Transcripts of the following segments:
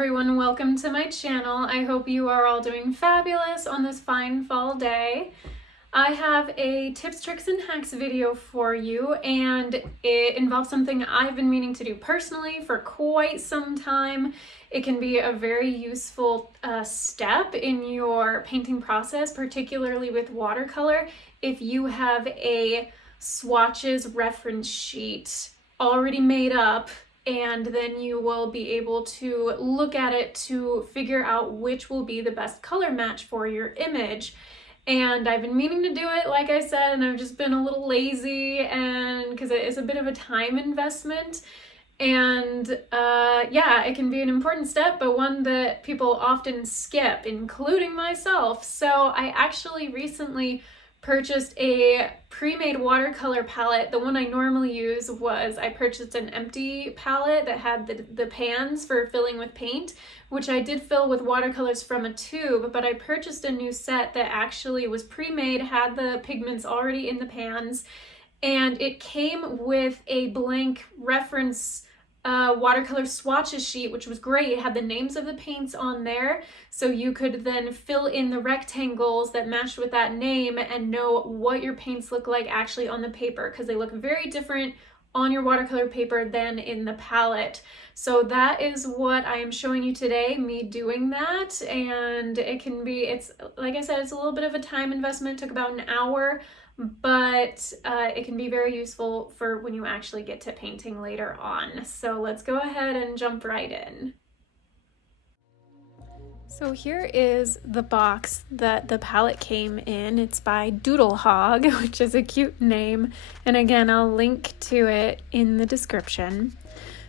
everyone, welcome to my channel. I hope you are all doing fabulous on this fine fall day. I have a tips, tricks, and hacks video for you, and it involves something I've been meaning to do personally for quite some time. It can be a very useful step in your painting process, particularly with watercolor, if you have a swatches reference sheet already made up, and then you will be able to look at it to figure out which will be the best color match for your image. And I've been meaning to do it, like I said, and I've just been a little lazy, and because it is a bit of a time investment. And yeah, it can be an important step, but one that people often skip, including myself. So I actually recently purchased a pre-made watercolor palette. The one I normally use I purchased an empty palette that had the pans for filling with paint, which I did fill with watercolors from a tube, but I purchased a new set that actually was pre-made, had the pigments already in the pans, and it came with a blank reference watercolor swatches sheet, which was great. It had the names of the paints on there, so you could then fill in the rectangles that matched with that name and know what your paints look like actually on the paper, because they look very different on your watercolor paper than in the palette. So that is what I am showing you today, me doing that. And it's like I said, it's a little bit of a time investment. It took about an hour, but it can be very useful for when you actually get to painting later on. So let's go ahead and jump right in. So here is the box that the palette came in. It's by Doodle Hog, which is a cute name. And again, I'll link to it in the description.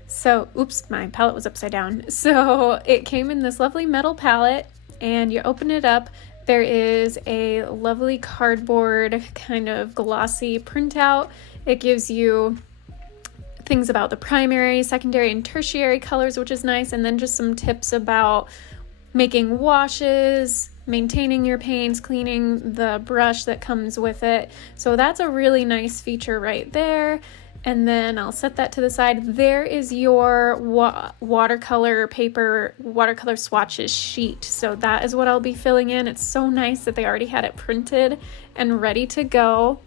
So, oops, my palette was upside down. So it came in this lovely metal palette, and you open it up. There is a lovely cardboard kind of glossy printout. It gives you things about the primary, secondary, and tertiary colors, which is nice. And then just some tips about making washes, maintaining your paints, cleaning the brush that comes with it. So that's a really nice feature right there. And then I'll set that to the side. There is your watercolor paper, watercolor swatches sheet. So that is what I'll be filling in. It's so nice that they already had it printed and ready to go.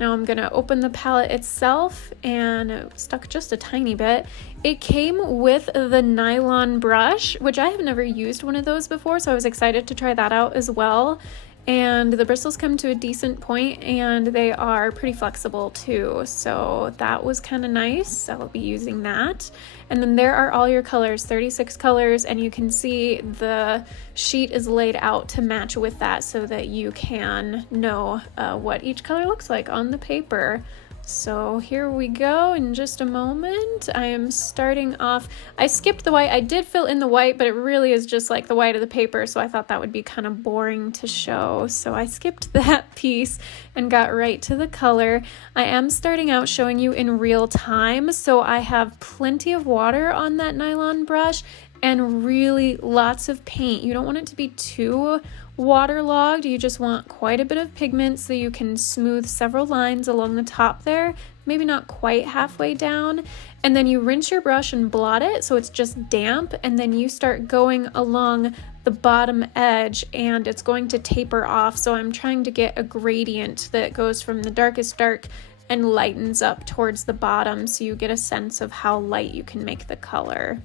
Now I'm gonna open the palette itself, and it stuck just a tiny bit. It came with the nylon brush, which I have never used one of those before, so I was excited to try that out as well. And the bristles come to a decent point, and they are pretty flexible too, so that was kind of nice. I'll be using that. And then there are all your colors, 36 colors, and you can see the sheet is laid out to match with that so that you can know what each color looks like on the paper. So here we go in just a moment. I am starting off, I skipped the white. I did fill in the white, but it really is just like the white of the paper, so I thought that would be kind of boring to show. So I skipped that piece and got right to the color. I am starting out showing you in real time, so I have plenty of water on that nylon brush and really lots of paint. You don't want it to be too waterlogged. You just want quite a bit of pigment so you can smooth several lines along the top there, maybe not quite halfway down. And then you rinse your brush and blot it so it's just damp, and then you start going along the bottom edge and it's going to taper off. So I'm trying to get a gradient that goes from the darkest dark and lightens up towards the bottom so you get a sense of how light you can make the color.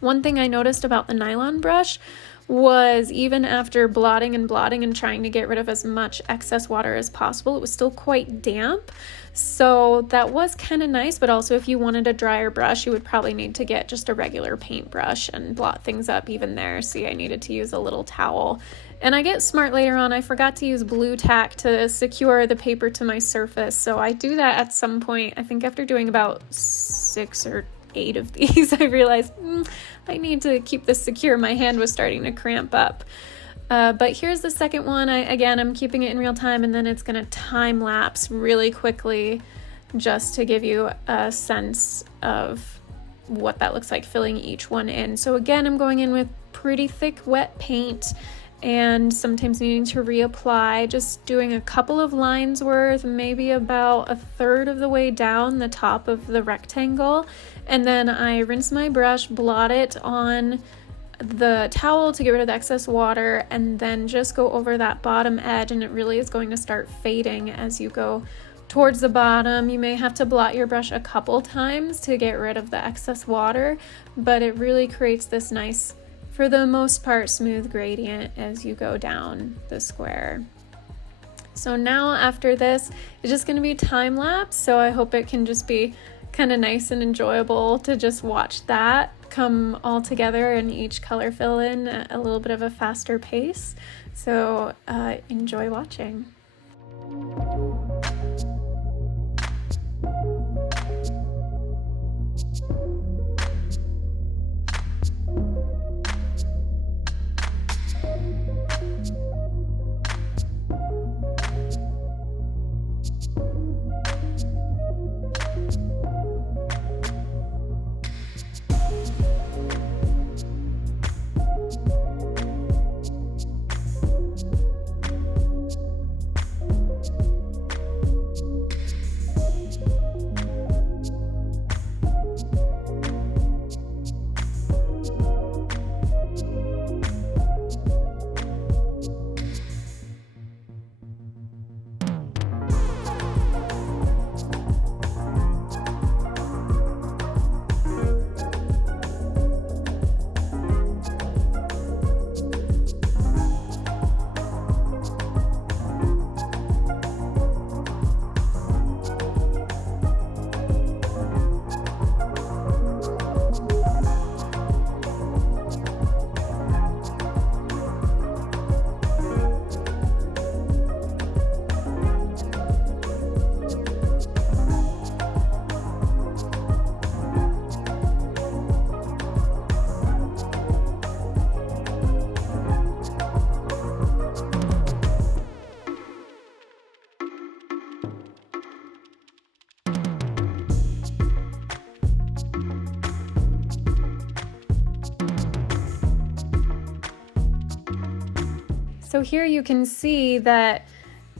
One thing I noticed about the nylon brush was even after blotting and trying to get rid of as much excess water as possible, it was still quite damp. So that was kind of nice, but also if you wanted a drier brush, you would probably need to get just a regular paintbrush and blot things up even there. See, I needed to use a little towel. And I get smart later on, I forgot to use blue tack to secure the paper to my surface. So I do that at some point. I think after doing about 6 or 8 of these, I realized I need to keep this secure. My hand was starting to cramp up. But here's the second one. I'm keeping it in real time, and then it's going to time lapse really quickly just to give you a sense of what that looks like filling each one in. So again, I'm going in with pretty thick wet paint and sometimes needing to reapply, just doing a couple of lines worth, maybe about a third of the way down the top of the rectangle. And then I rinse my brush, blot it on the towel to get rid of the excess water, and then just go over that bottom edge, and it really is going to start fading as you go towards the bottom. You may have to blot your brush a couple times to get rid of the excess water, but it really creates this nice, for the most part, smooth gradient as you go down the square. So now after this, it's just going to be time lapse, so I hope it can just be kind of nice and enjoyable to just watch that come all together and each color fill in at a little bit of a faster pace. So enjoy watching. So here you can see that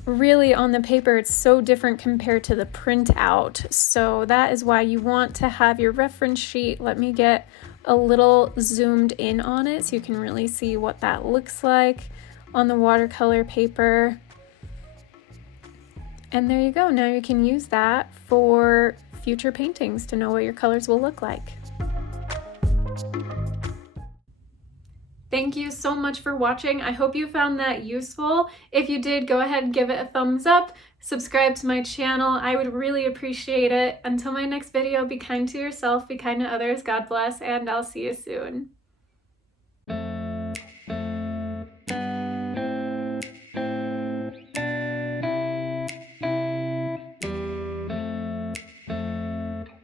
really on the paper it's so different compared to the printout. So that is why you want to have your reference sheet. Let me get a little zoomed in on it so you can really see what that looks like on the watercolor paper. And there you go. Now you can use that for future paintings to know what your colors will look like. Thank you so much for watching. I hope you found that useful. If you did, go ahead and give it a thumbs up. Subscribe to my channel. I would really appreciate it. Until my next video, be kind to yourself, be kind to others. God bless, and I'll see you soon.